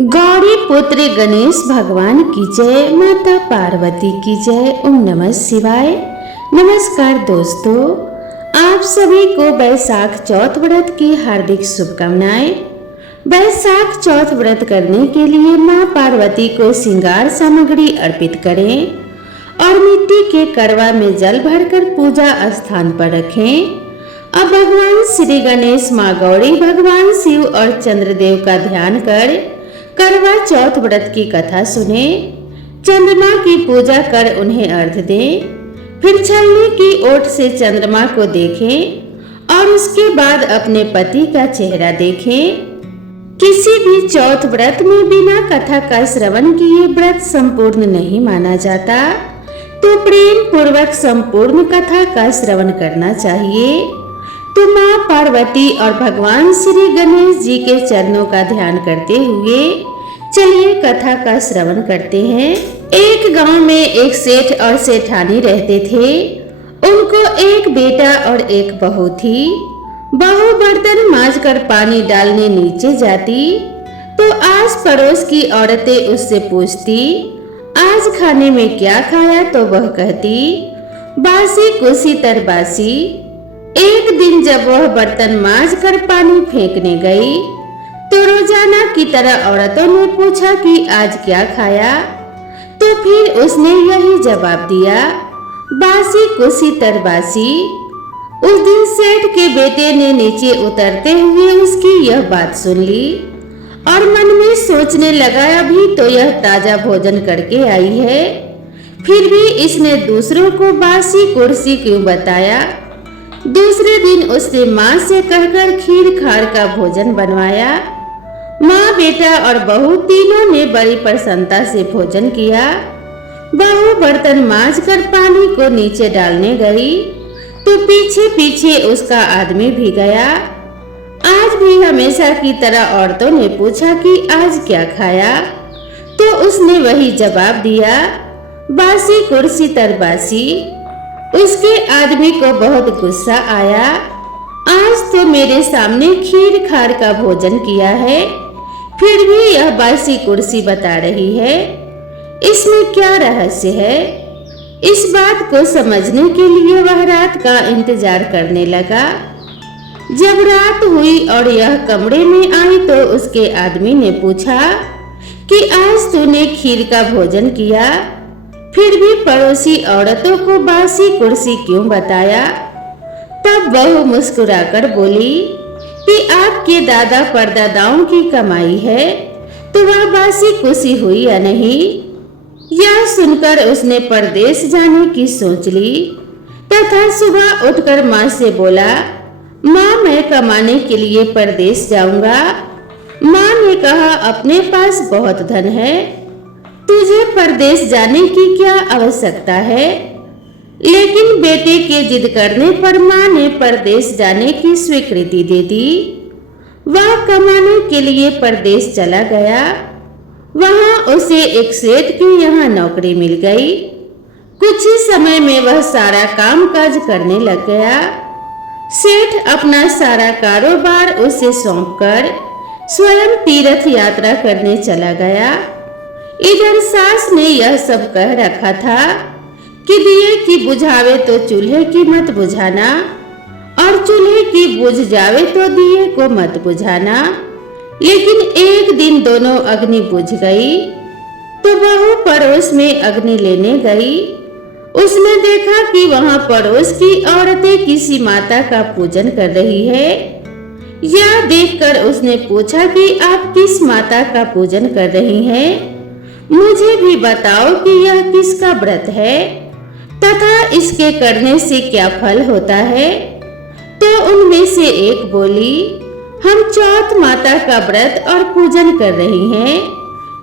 गौरी पुत्र गणेश भगवान की जय, माता पार्वती की जय। ओम नमः शिवाय। नमस्कार दोस्तों, आप सभी को बैसाख चौथ व्रत की हार्दिक शुभकामनाएं। बैसाख चौथ व्रत करने के लिए मां पार्वती को श्रृंगार सामग्री अर्पित करें और मिट्टी के करवा में जल भरकर पूजा स्थान पर रखें। अब भगवान श्री गणेश, मां गौरी, भगवान शिव और चंद्रदेव का ध्यान कर करवा चौथ व्रत की कथा सुने। चंद्रमा की पूजा कर उन्हें अर्घ्य दें, फिर छलनी की ओट से चंद्रमा को देखें और उसके बाद अपने पति का चेहरा देखें। किसी भी चौथ व्रत में बिना कथा का श्रवण किए व्रत संपूर्ण नहीं माना जाता, तो प्रेम पूर्वक संपूर्ण कथा का श्रवण करना चाहिए। तो मां पार्वती और भगवान श्री गणेश जी के चरणों का ध्यान करते हुए चलिए कथा का श्रवण करते हैं। एक गांव में एक सेठ और सेठानी रहते थे। उनको एक बेटा और एक बहू थी। बहू बर्तन मांजकर पानी डालने नीचे जाती तो आस पड़ोस की औरतें उससे पूछती, आज खाने में क्या खाया? तो वह कहती, बासी कुसी तरबासी। एक दिन जब वह बर्तन मांजकर पानी फेंकने गई तो रोजाना की तरह औरतों ने पूछा कि आज क्या खाया? तो फिर उसने यही जवाब दिया, बासी कुसी तरबासी। उस दिन सेठ के बेटे ने नीचे उतरते हुए उसकी यह बात सुन ली और मन में सोचने लगा, अभी तो यह ताजा भोजन करके आई है, फिर भी इसने दूसरों को बासी कुर्सी क्यों बताया? दूसरे दिन उसने माँ से कहकर खीर खार का भोजन बनवाया। माँ, बेटा और बहू तीनों ने बड़ी प्रसन्नता से भोजन किया। बहू बर्तन मांजकर पानी को नीचे डालने गई तो पीछे पीछे उसका आदमी भी गया। आज भी हमेशा की तरह औरतों ने पूछा कि आज क्या खाया? तो उसने वही जवाब दिया, बासी कुर्सी तरबासी। उसके आदमी को बहुत गुस्सा आया, आज तो मेरे सामने खीर खार का भोजन किया है, फिर भी यह बासी कुर्सी बता रही है, इसमें क्या रहस्य है? इस बात को समझने के लिए वह रात का इंतजार करने लगा। जब रात हुई और यह कमरे में आई तो उसके आदमी ने पूछा कि आज तूने खीर का भोजन किया, फिर भी पड़ोसी औरतों को बासी कुर्सी क्यों बताया? तब बहू मुस्कुराकर बोली कि आपके दादा परदादाओं की कमाई है, तो वह बासी कुर्सी हुई या नहीं? यह सुनकर उसने परदेश जाने की सोच ली तथा सुबह उठकर माँ से बोला, माँ, मैं कमाने के लिए परदेश जाऊंगा। माँ ने कहा, अपने पास बहुत धन है, तुझे परदेश जाने की क्या आवश्यकता है? लेकिन बेटे के जिद करने पर माँ ने परदेश जाने की स्वीकृति दे दी। वह कमाने के लिए परदेश चला गया। वहां उसे एक सेठ के यहाँ नौकरी मिल गई। कुछ ही समय में वह सारा काम काज करने लग गया। सेठ अपना सारा कारोबार उसे सौंपकर स्वयं तीर्थ यात्रा करने चला गया। इधर सास ने यह सब कह रखा था कि दिए की बुझावे तो चूल्हे की मत बुझाना और चूल्हे की बुझ जावे तो दिए को मत बुझाना। लेकिन एक दिन दोनों अग्नि बुझ गई तो बहू पड़ोस में अग्नि लेने गई। उसने देखा कि वहां पड़ोस की औरतें किसी माता का पूजन कर रही है। यह देखकर उसने पूछा कि आप किस माता का पूजन कर रही हैं? मुझे भी बताओ कि यह किसका व्रत है तथा इसके करने से क्या फल होता है? तो उनमें से एक बोली, हम चौथ माता का व्रत और पूजन कर रही हैं।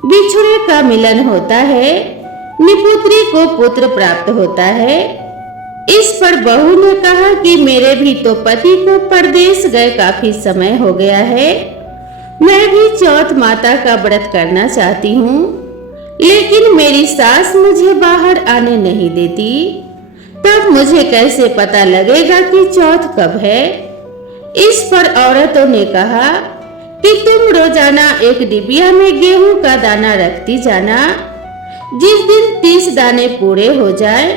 बिछुड़े का मिलन होता है, निपुत्री को पुत्र प्राप्त होता है। इस पर बहू ने कहा कि मेरे भी तो पति को परदेश गए काफी समय हो गया है, मैं भी चौथ माता का व्रत करना चाहती हूँ, लेकिन मेरी सास मुझे बाहर आने नहीं देती। तब मुझे कैसे पता लगेगा कि चौथ कब है? इस पर औरतों ने कहा कि तुम रोजाना एक डिबिया में गेहूं का दाना रखती जाना। जिस दिन 30 दाने पूरे हो जाए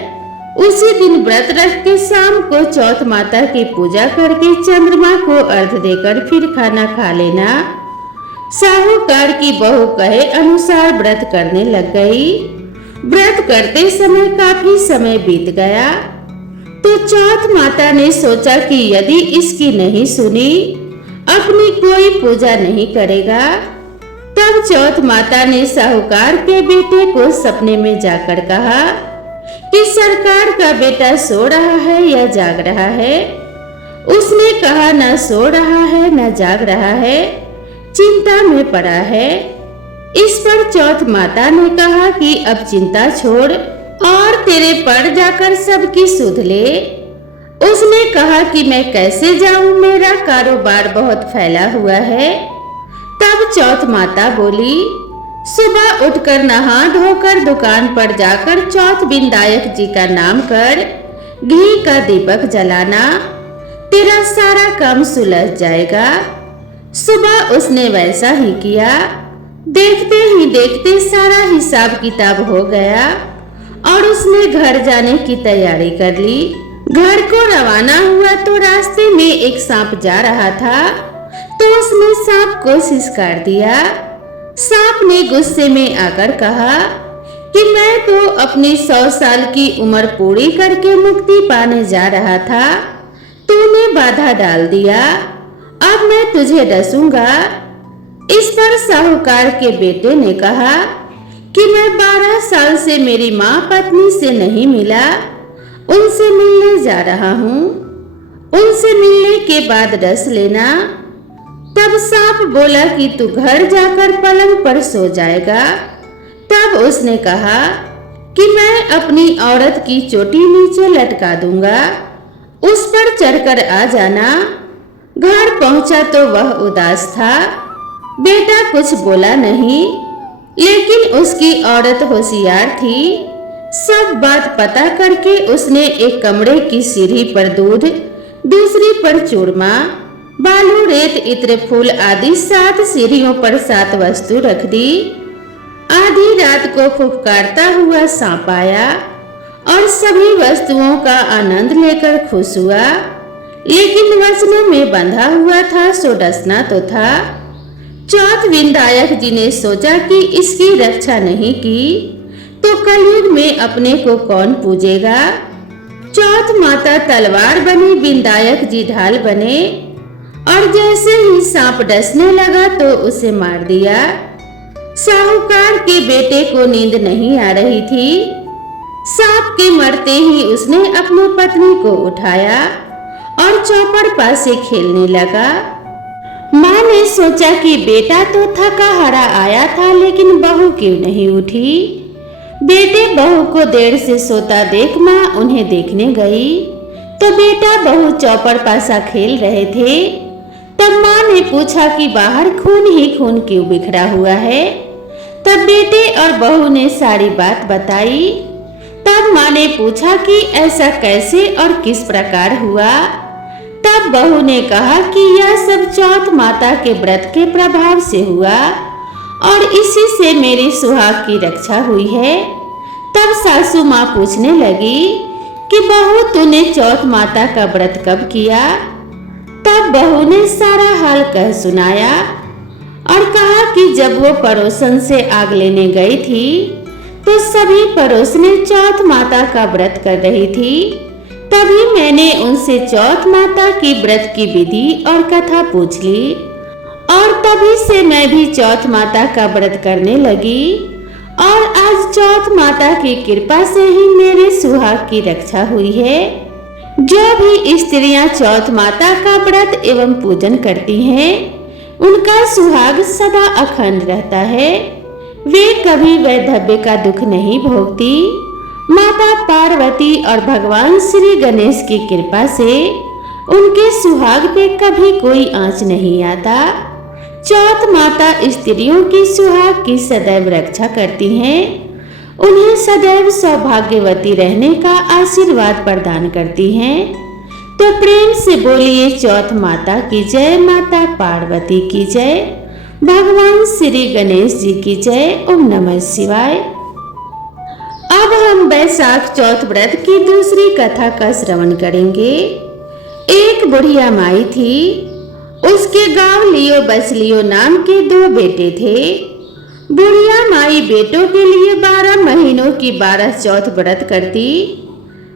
उसी दिन व्रत रख के शाम को चौथ माता की पूजा करके चंद्रमा को अर्घ देकर फिर खाना खा लेना। साहूकार की बहू कहे अनुसार व्रत करने लग गई। व्रत करते समय काफी समय बीत गया तो चौथ माता ने सोचा कि यदि इसकी नहीं सुनी अपनी कोई पूजा नहीं करेगा। तब चौथ माता ने साहूकार के बेटे को सपने में जाकर कहा कि सरकार का बेटा सो रहा है या जाग रहा है। उसने कहा न सो रहा है न जाग रहा है, चिंता में पड़ा है। इस पर चौथ माता ने कहा कि अब चिंता छोड़ और तेरे पर जाकर सबकी सुध ले। उसने कहा कि मैं कैसे जाऊं, मेरा कारोबार बहुत फैला हुआ है। तब चौथ माता बोली, सुबह उठकर नहा धोकर दुकान पर जाकर चौथ विनायक जी का नाम कर घी का दीपक जलाना, तेरा सारा काम सुलझ जाएगा। सुबह उसने वैसा ही किया। देखते ही देखते सारा हिसाब किताब हो गया और उसने घर जाने की तैयारी कर ली। घर को रवाना हुआ तो रास्ते में एक सांप जा रहा था तो उसने सांप को सिसकार दिया। सांप ने गुस्से में आकर कहा कि मैं तो अपनी 100 साल की उम्र पूरी करके मुक्ति पाने जा रहा था, तूने बाधा डाल दिया, अब मैं तुझे डसूंगा। इस पर साहूकार के बेटे ने कहा कि मैं 12 साल से मेरी माँ पत्नी से नहीं मिला, उनसे मिलने जा रहा हूँ, उनसे मिलने के बाद डस लेना। तब सांप बोला कि तू घर जाकर पलंग पर सो जाएगा। तब उसने कहा कि मैं अपनी औरत की चोटी नीचे लटका दूंगा, उस पर चढ़कर आ जाना। घर पहुंचा तो वह उदास था। बेटा कुछ बोला नहीं, लेकिन उसकी औरत होशियार थी। सब बात पता करके उसने एक कमरे की सीढ़ी पर दूध, दूसरी पर चूरमा, बालू, रेत, इत्र, फूल आदि 7 सीढ़ियों पर 7 वस्तु रख दी। आधी रात को फुफकारता हुआ सांप आया और सभी वस्तुओं का आनंद लेकर खुश हुआ, लेकिन वचनों में बंधा हुआ था सो डसना तो था। चौथ विनायक जी ने सोचा कि इसकी रक्षा नहीं की तो कलयुग में अपने को कौन पूजेगा। चौथ माता तलवार बनी, विनायक जी ढाल बने और जैसे ही सांप डसने लगा तो उसे मार दिया। साहूकार के बेटे को नींद नहीं आ रही थी। सांप के मरते ही उसने अपनी पत्नी को उठाया और चौपड़ पासे खेलने लगा। माँ ने सोचा कि बेटा तो थका हारा आया था, लेकिन बहू क्यों नहीं उठी। बेटे बहू को देर से सोता देख माँ उन्हें देखने गई तो बेटा बहू चौपड़ पासा खेल रहे थे। तब माँ ने पूछा कि बाहर खून ही खून क्यों बिखरा हुआ है। तब बेटे और बहू ने सारी बात बताई। तब माँ ने पूछा कि ऐसा कैसे और किस प्रकार हुआ। तब बहू ने कहा कि यह सब चौथ माता के व्रत के प्रभाव से हुआ और इसी से मेरी सुहाग की रक्षा हुई है। तब सासू माँ पूछने लगी कि बहू तूने चौथ माता का व्रत कब किया। तब बहू ने सारा हाल कह सुनाया और कहा कि जब वो पड़ोसन से आग लेने गई थी तो सभी पड़ोसने चौथ माता का व्रत कर रही थी। तभी मैंने उनसे चौथ माता की व्रत की विधि और कथा पूछ ली और तभी से मैं भी चौथ माता का व्रत करने लगी और आज चौथ माता की कृपा से ही मेरे सुहाग की रक्षा हुई है। जो भी स्त्रियां चौथ माता का व्रत एवं पूजन करती हैं, उनका सुहाग सदा अखंड रहता है। वे कभी वैधव्य का दुख नहीं भोगती। माता पार्वती और भगवान श्री गणेश की कृपा से उनके सुहाग पे कभी कोई आंच नहीं आता। चौथ माता स्त्रियों की सुहाग की सदैव रक्षा करती हैं, उन्हें सदैव सौभाग्यवती रहने का आशीर्वाद प्रदान करती हैं। तो प्रेम से बोलिए चौथ माता की जय, माता पार्वती की जय, भगवान श्री गणेश जी की जय। ओम नमः शिवाय। अब हम बैसाख चौथ व्रत की दूसरी कथा का श्रवण करेंगे। एक बुढ़िया माई थी, उसके गांव लियो बसलियो नाम के 2 बेटे थे। बुढ़िया माई बेटों के लिए 12 महीनों की 12 चौथ व्रत करती।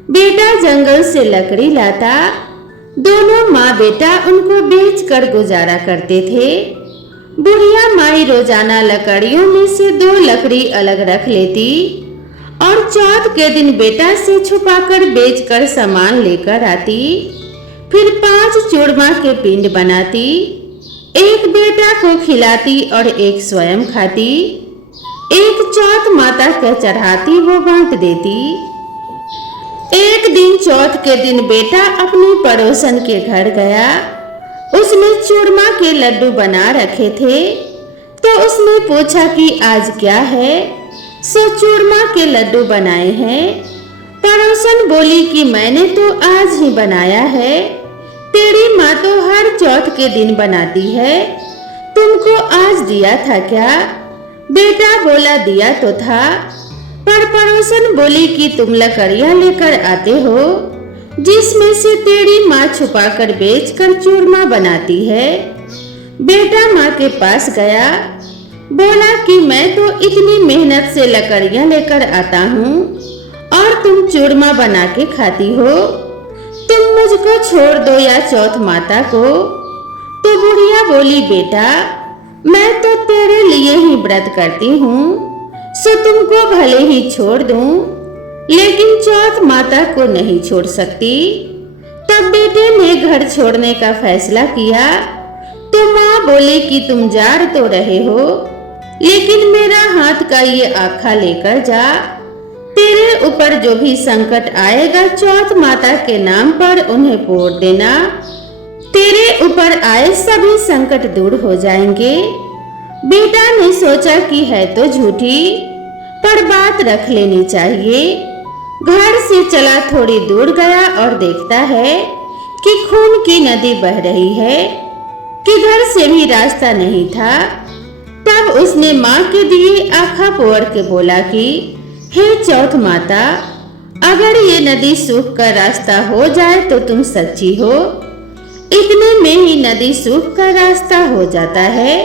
बेटा जंगल से लकड़ी लाता, दोनों माँ बेटा उनको बेचकर गुजारा करते थे। बुढ़िया माई रोजाना लकड़ियों में से 2 लकड़ी अलग रख लेती और चौथ के दिन बेटा से छुपाकर बेचकर सामान लेकर आती। फिर 5 चूरमा के पिंड बनाती, एक बेटा को खिलाती और एक स्वयं खाती। एक चौथ माता को चढ़ाती, वो बांट देती। एक दिन चौथ के दिन बेटा अपनी पड़ोसन के घर गया। उसने चूरमा के लड्डू बना रखे थे, तो उसने पूछा कि आज क्या है। सो चूरमा के लड्डू बनाए हैं। पड़ोसन बोली कि मैंने तो आज ही बनाया है, तेरी माँ तो हर चौथ के दिन बनाती है, तुमको आज दिया था क्या? बेटा बोला दिया तो था, पर पड़ोसन बोली कि तुम लकड़ियां लेकर आते हो जिसमें से तेरी माँ छुपाकर बेचकर चूरमा बनाती है। बेटा माँ के पास गया, बोला कि मैं तो इतनी मेहनत से लकड़ियां लेकर आता हूँ और तुम चूरमा बना के खाती हो, तुम मुझको छोड़ दो या चौथ माता को। तो बुढ़िया बोली, बेटा मैं तो तेरे लिए ही व्रत करती हूँ, सो तुमको भले ही छोड़ दूं, लेकिन चौथ माता को नहीं छोड़ सकती। तब बेटे ने घर छोड़ने का फैसला किया। तो माँ बोली कि तुम जा तो रहे हो, लेकिन मेरा हाथ का ये आखा लेकर जा, तेरे ऊपर जो भी संकट आएगा चौथ माता के नाम पर उन्हें फोड़ देना, तेरे ऊपर आए सभी संकट दूर हो जाएंगे। बेटा ने सोचा कि है तो झूठी, पर बात रख लेनी चाहिए। घर से चला, थोड़ी दूर गया और देखता है कि खून की नदी बह रही है, किधर से भी रास्ता नहीं था। तब उसने माँ के दिए आखा पोड़ के बोला कि हे चौथ माता, अगर ये नदी सूख कर रास्ता हो जाए तो तुम सच्ची हो। इतने में ही नदी सूख कर रास्ता हो जाता है।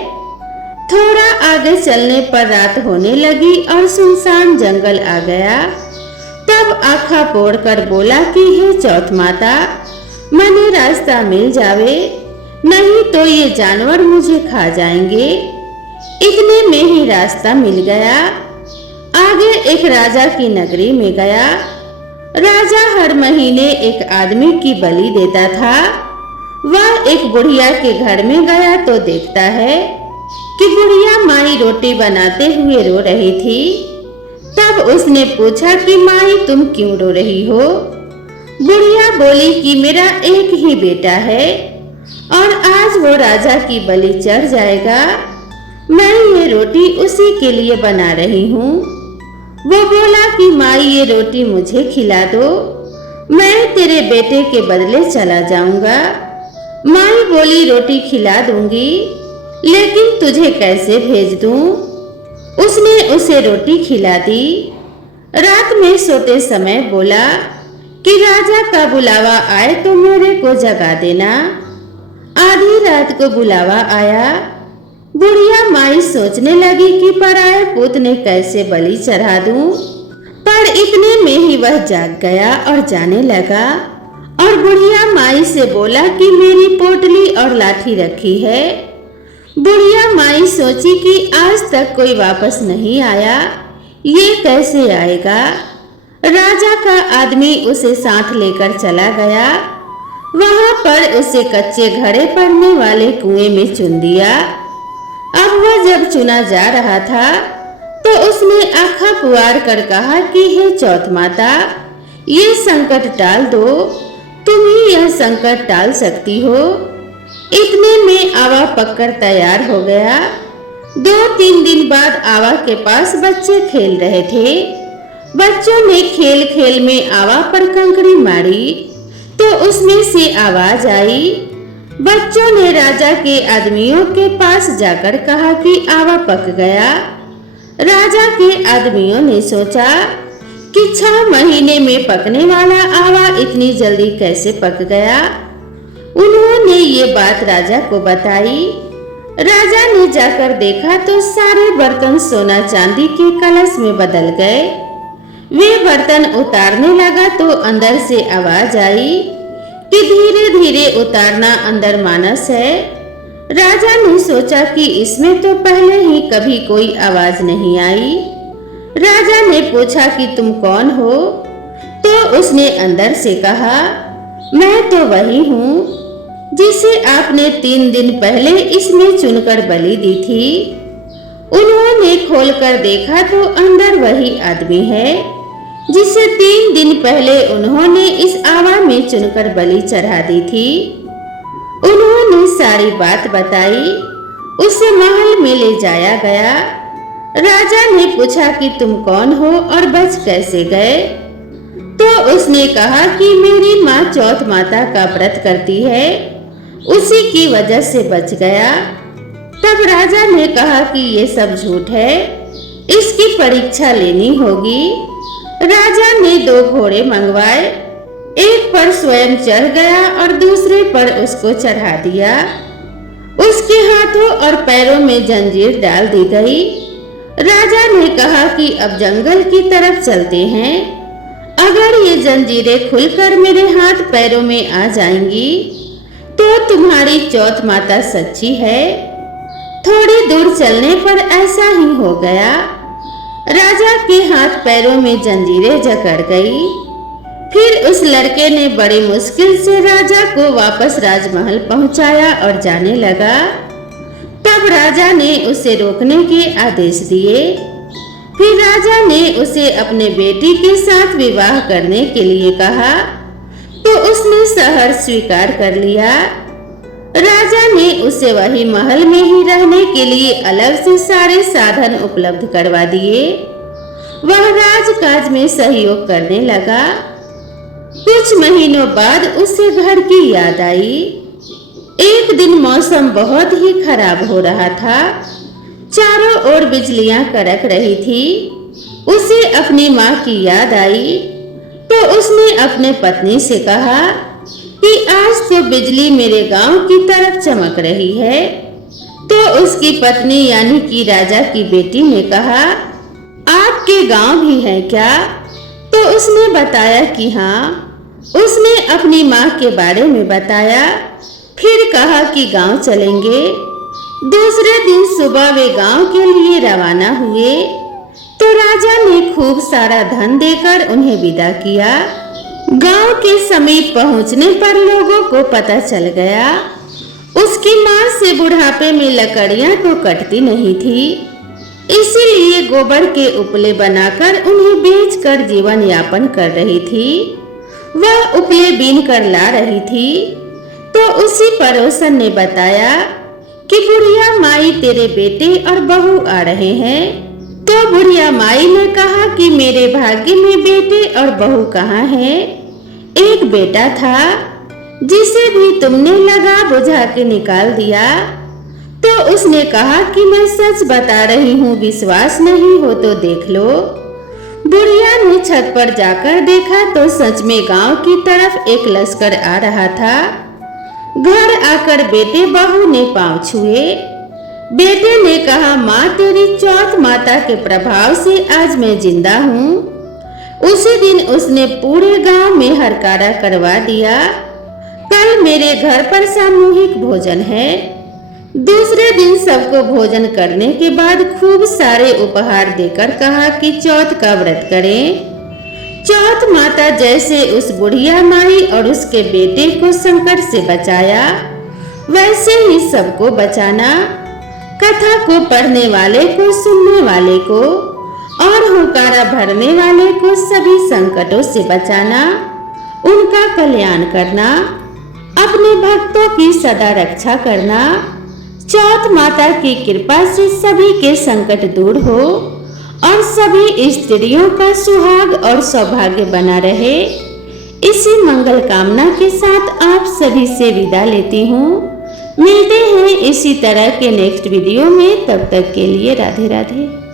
थोड़ा आगे चलने पर रात होने लगी और सुनसान जंगल आ गया। तब आखा पोड़ कर बोला कि हे चौथ माता, मने रास्ता मिल जावे, नहीं तो ये जानवर मुझे खा जाएंगे। इतने में ही रास्ता मिल गया। आगे एक राजा की नगरी में गया। राजा हर महीने एक आदमी की बलि देता था। वह एक बुढ़िया के घर में गया तो देखता है कि बुढ़िया माई रोटी बनाते हुए रो रही थी। तब उसने पूछा कि माई तुम क्यों रो रही हो? बुढ़िया बोली कि मेरा एक ही बेटा है और आज वो राजा की बलि चढ़ जाएगा, मैं ये रोटी उसी के लिए बना रही हूँ। वो बोला कि माई ये रोटी मुझे खिला दो, मैं तेरे बेटे के बदले चला जाऊंगा। माई बोली रोटी खिला दूंगी, लेकिन तुझे कैसे भेज दूं? उसने उसे रोटी खिला दी। रात में सोते समय बोला कि राजा का बुलावा आए तो मेरे को जगा देना। आधी रात को बुलावा आया। बुढ़िया माई सोचने लगी कि पराए पुत ने कैसे बलि चढ़ा दूं, पर इतने में ही वह जाग गया और जाने लगा और बुढ़िया माई से बोला कि मेरी पोटली और लाठी रखी है। बुढ़िया माई सोची कि आज तक कोई वापस नहीं आया, ये कैसे आएगा। राजा का आदमी उसे साथ लेकर चला गया। वहां पर उसे कच्चे घड़े पड़ने वाले कुएं में चुन दिया। अब वह जब चुना जा रहा था तो उसने आखा पुकार कर कहा कि हे चौथ माता, ये संकट टाल दो, तुम ही यह संकट टाल सकती हो। इतने में आवा पककर तैयार हो गया। 2-3 दिन बाद आवा के पास बच्चे खेल रहे थे। बच्चों ने खेल खेल में आवा पर कंकड़ी मारी तो उसमें से आवाज आई। बच्चों ने राजा के आदमियों के पास जाकर कहा कि आवा पक गया। राजा के आदमियों ने सोचा कि 6 महीने में पकने वाला आवा इतनी जल्दी कैसे पक गया। उन्होंने ये बात राजा को बताई। राजा ने जाकर देखा तो सारे बर्तन सोना चांदी के कलश में बदल गए। वे बर्तन उतारने लगा तो अंदर से आवाज आई कि धीरे धीरे उतारना अंदर मानस है। राजा ने सोचा कि इसमें तो पहले ही कभी कोई आवाज नहीं आई। राजा ने पूछा कि तुम कौन हो? तो उसने अंदर से कहा, मैं तो वही हूँ जिसे आपने 3 दिन पहले इसमें चुनकर बलि दी थी। उन्होंने खोलकर देखा तो अंदर वही आदमी है जिसे 3 दिन पहले उन्होंने इस आवा में चुनकर बलि चढ़ा दी थी। उन्होंने सारी बात बताई। उसे महल में ले जाया गया। राजा ने पूछा कि तुम कौन हो और बच कैसे गए? तो उसने कहा कि मेरी माँ चौथ माता का व्रत करती है, उसी की वजह से बच गया। तब राजा ने कहा कि ये सब झूठ है, इसकी परीक्षा लेनी होगी। राजा ने 2 घोड़े मंगवाए, एक पर स्वयं चढ़ गया और दूसरे पर उसको चढ़ा दिया। उसके हाथों और पैरों में जंजीर डाल दी गई। राजा ने कहा कि अब जंगल की तरफ चलते हैं। अगर ये जंजीरें खुलकर मेरे हाथ पैरों में आ जाएंगी तो तुम्हारी चौथ माता सच्ची है। थोड़ी दूर चलने पर ऐसा ही हो गया। राजा के हाथ पैरों में जंजीरें जकड़ गई। फिर उस लड़के ने बड़ी मुश्किल से राजा को वापस राजमहल पहुंचाया और जाने लगा। तब राजा ने उसे रोकने के आदेश दिए। फिर राजा ने उसे अपने बेटी के साथ विवाह करने के लिए कहा तो उसने शहर स्वीकार कर लिया। राजा ने उसे वही महल में ही रहने के लिए अलग से सारे साधन उपलब्ध करवा दिए। वह राजकाज में सहयोग करने लगा। कुछ महीनों बाद उसे घर की याद आई। एक दिन मौसम बहुत ही खराब हो रहा था। चारों ओर बिजलियां कड़क रही थी। उसे अपनी माँ की याद आई तो उसने अपने पत्नी से कहा कि आज तो बिजली मेरे गांव की तरफ चमक रही है। तो उसकी पत्नी यानी कि राजा की बेटी ने कहा, आपके गांव भी है क्या? तो उसने बताया कि हाँ। उसने अपनी माँ के बारे में बताया। फिर कहा कि गांव चलेंगे। दूसरे दिन सुबह वे गांव के लिए रवाना हुए तो राजा ने खूब सारा धन देकर उन्हें विदा किया। गांव के समीप पहुंचने पर लोगों को पता चल गया। उसकी माँ से बुढ़ापे में लकड़ियां तो कटती नहीं थी, इसीलिए गोबर के उपले बनाकर उन्हें बेचकर जीवन यापन कर रही थी। वह उपले बीन कर ला रही थी तो उसी पड़ोसन ने बताया कि बुढ़िया माई तेरे बेटे और बहू आ रहे हैं। तो बुढ़िया माई ने कहा कि मेरे भाग्य में बेटे और बहू कहाँ हैं? एक बेटा था जिसे भी तुमने लगा बुझा के निकाल दिया। तो उसने कहा कि मैं सच बता रही हूँ, विश्वास नहीं हो तो देख लो। बुढ़िया ने छत पर जाकर देखा तो सच में गांव की तरफ एक लश्कर आ रहा था। घर आकर बेटे बहू ने पांव छुए। बेटे ने कहा, माँ तेरी चौथ माता के प्रभाव से आज मैं जिंदा हूँ। उसी दिन उसने पूरे गांव में हरकारा करवा दिया। कल मेरे घर पर सामूहिक भोजन है। दूसरे दिन सबको भोजन करने के बाद खूब सारे उपहार देकर कहा कि चौथ का व्रत करें। चौथ माता जैसे उस बुढ़िया माई और उसके बेटे को संकट से बचाया, वैसे ही सबको बचाना। कथा को पढ़ने वाले को, सुनने वाले को और हुंकारा भरने वाले को सभी संकटों से बचाना, उनका कल्याण करना, अपने भक्तों की सदा रक्षा करना। चौथ माता की कृपा से सभी के संकट दूर हो और सभी स्त्रियों का सुहाग और सौभाग्य बना रहे, इसी मंगल कामना के साथ आप सभी से विदा लेती हूँ। मिलते हैं इसी तरह के नेक्स्ट वीडियो में, तब तक के लिए राधे राधे।